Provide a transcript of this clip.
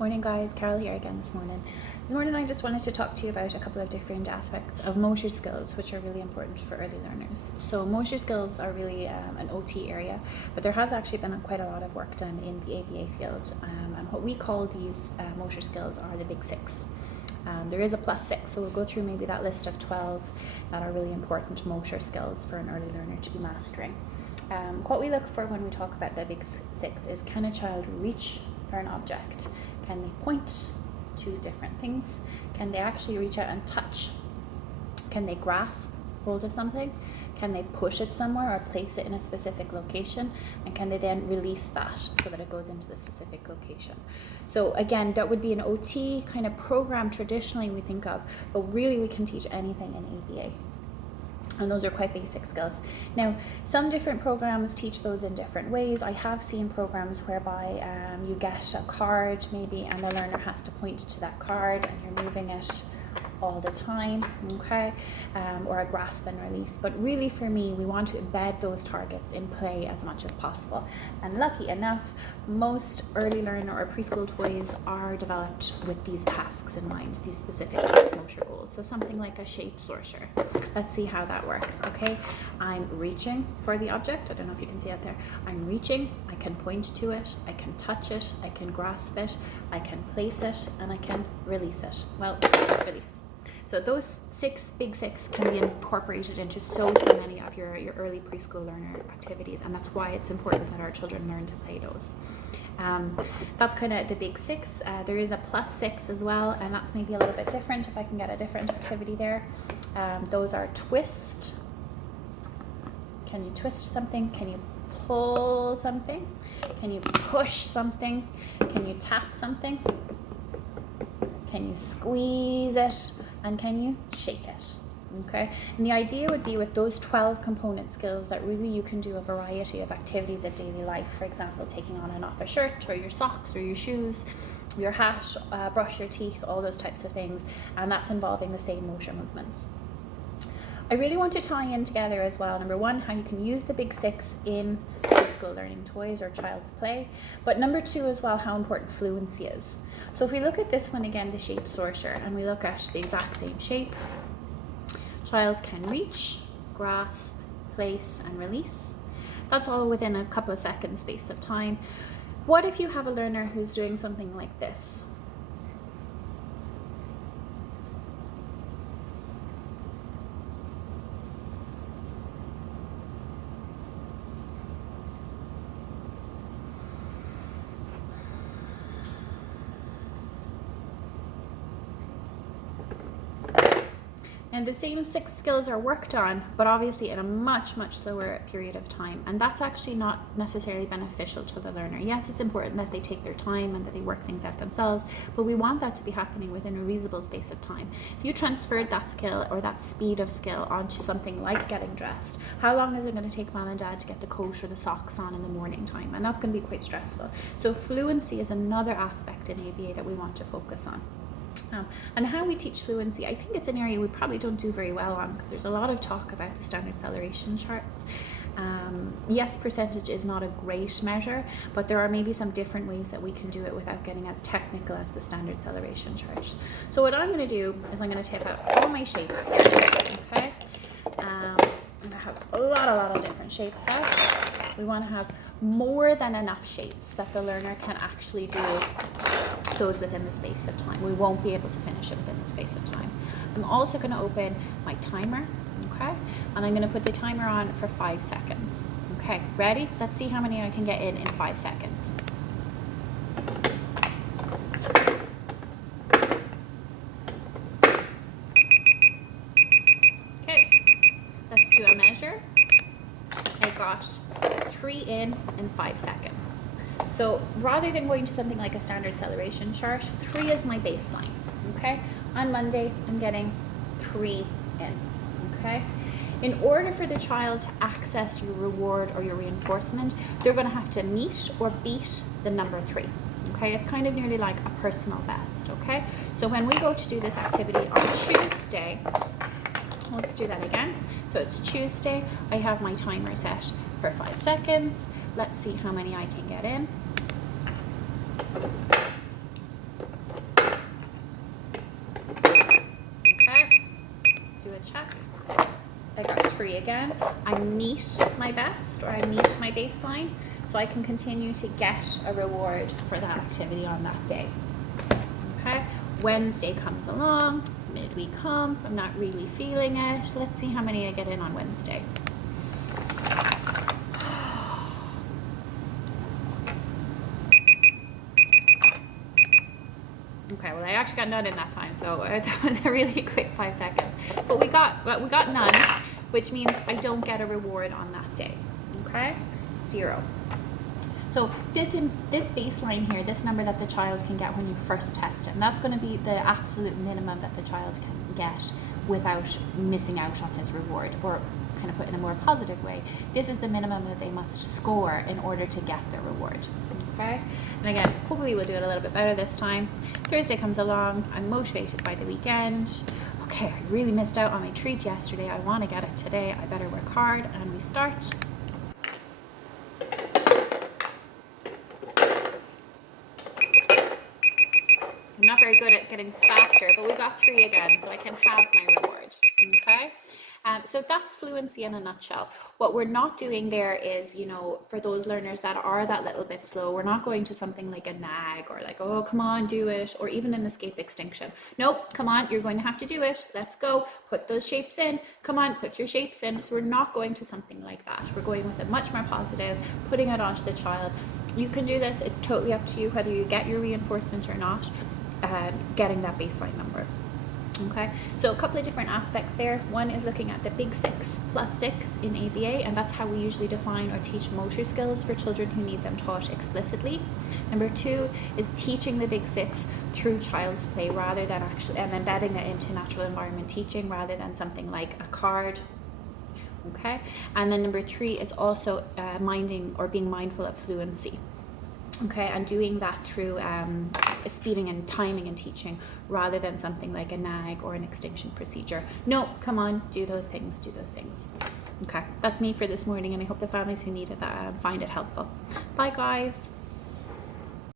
Morning guys, Carol here again this morning. This morning I just wanted to talk to you about a couple of different aspects of motor skills which are really important for early learners. So motor skills are really an OT area, but there has actually been quite a lot of work done in the ABA field, and what we call these motor skills are the big six. There is a +6, so we'll go through maybe that list of 12 that are really important motor skills for an early learner to be mastering. What we look for when we talk about the big six is, can a child reach for an object? Can they point to different things? Can they actually reach out and touch? Can they grasp hold of something? Can they push it somewhere or place it in a specific location? And can they then release that so that it goes into the specific location? So again, that would be an OT kind of program traditionally we think of, but really we can teach anything in ABA. And those are quite basic skills. Now, some different programs teach those in different ways. I have seen programs whereby you get a card maybe and the learner has to point to that card and you're moving it all the time, okay, or a grasp and release. But really for me, we want to embed those targets in play as much as possible. And lucky enough, most early learner or preschool toys are developed with these tasks in mind, these specific 6 motor goals. So something like a shape sorter. Let's see how that works, okay? I'm reaching for the object. I don't know if you can see it there. I'm reaching, I can point to it, I can touch it, I can grasp it, I can place it, and I can release it. Well, release. So those big six can be incorporated into so many of your early preschool learner activities, and that's why it's important that our children learn to play those. That's kind of the big six. There is a +6 as well, and that's maybe a little bit different if I can get a different activity there. Those are twist. Can you twist something? Can you pull something? Can you push something? Can you tap something? Can you squeeze it? And can you shake it? Okay, and the idea would be with those 12 component skills that really you can do a variety of activities of daily life. For example, taking on and off a shirt or your socks or your shoes, your hat, brush your teeth, all those types of things, and that's involving the same motor movements. I really want to tie in together as well, number one, how you can use the big six in preschool learning toys or child's play, but number two as well, how important fluency is. So if we look at this one again, the shape sorter, and we look at the exact same shape, child can reach, grasp, place, and release. That's all within a couple of seconds space of time. What if you have a learner who's doing something like this? And the same 6 skills are worked on, but obviously in a much slower period of time. And that's actually not necessarily beneficial to the learner. Yes, it's important that they take their time and that they work things out themselves, but we want that to be happening within a reasonable space of time. If you transferred that skill or that speed of skill onto something like getting dressed, how long is it going to take mom and dad to get the coat or the socks on in the morning time? And that's going to be quite stressful. So fluency is another aspect in ABA that we want to focus on. And how we teach fluency, I think it's an area we probably don't do very well on, because there's a lot of talk about the standard acceleration charts. Yes, percentage is not a great measure, but there are maybe some different ways that we can do it without getting as technical as the standard acceleration charts. So what I'm going to do is I'm going to take out all my shapes here, okay? I'm going to have a lot of different shapes out. We want to have more than enough shapes that the learner can actually do those within the space of time. We won't be able to finish it within the space of time. I'm also going to open my timer, okay? And I'm going to put the timer on for 5 seconds. Okay, ready? Let's see how many I can get in 5 seconds. Okay, let's do a measure. I got 3 in 5 seconds. So rather than going to something like a standard acceleration chart, 3 is my baseline, okay? On Monday, I'm getting 3 in, okay? In order for the child to access your reward or your reinforcement, they're going to have to meet or beat the number 3, okay? It's kind of nearly like a personal best, okay? So when we go to do this activity on Tuesday, let's do that again. So it's Tuesday, I have my timer set for 5 seconds. Let's see how many I can get in. 3 again, I meet my best or I meet my baseline, so I can continue to get a reward for that activity on that day. Okay, Wednesday comes along, midweek hump, I'm not really feeling it. Let's see how many I get in on Wednesday. Okay, well I actually got none in that time, so that was a really quick 5 seconds. But we got none, which means I don't get a reward on that day. Okay, 0. So this baseline here, this number that the child can get when you first test it, and that's going to be the absolute minimum that the child can get without missing out on his reward, or kind of put in a more positive way, this is the minimum that they must score in order to get their reward. Okay, and again, hopefully we'll do it a little bit better this time. Thursday comes along, I'm motivated by the weekend. Okay, I really missed out on my treat yesterday, I want to get it today, I better work hard, and we start. I'm not very good at getting faster, but we got 3 again, so I can have my reward. Okay, so that's fluency in a nutshell. What we're not doing there is, you know, for those learners that are that little bit slow, we're not going to something like a nag or like, oh, come on, do it, or even an escape extinction. Nope, come on, you're going to have to do it. Let's go, put those shapes in. Come on, put your shapes in. So we're not going to something like that. We're going with a much more positive, putting it onto the child. You can do this. It's totally up to you whether you get your reinforcement or not. Getting that baseline number. Okay, so a couple of different aspects there. One is looking at the big 6 plus 6 in ABA, and that's how we usually define or teach motor skills for children who need them taught explicitly. Number 2 is teaching the big 6 through child's play rather than actually, and embedding it into natural environment teaching rather than something like a card. Okay, and then number 3 is also minding or being mindful of fluency. Okay, and doing that through speeding and timing and teaching rather than something like a nag or an extinction procedure. No, come on, do those things, do those things. Okay, that's me for this morning, and I hope the families who need it find it helpful. Bye guys.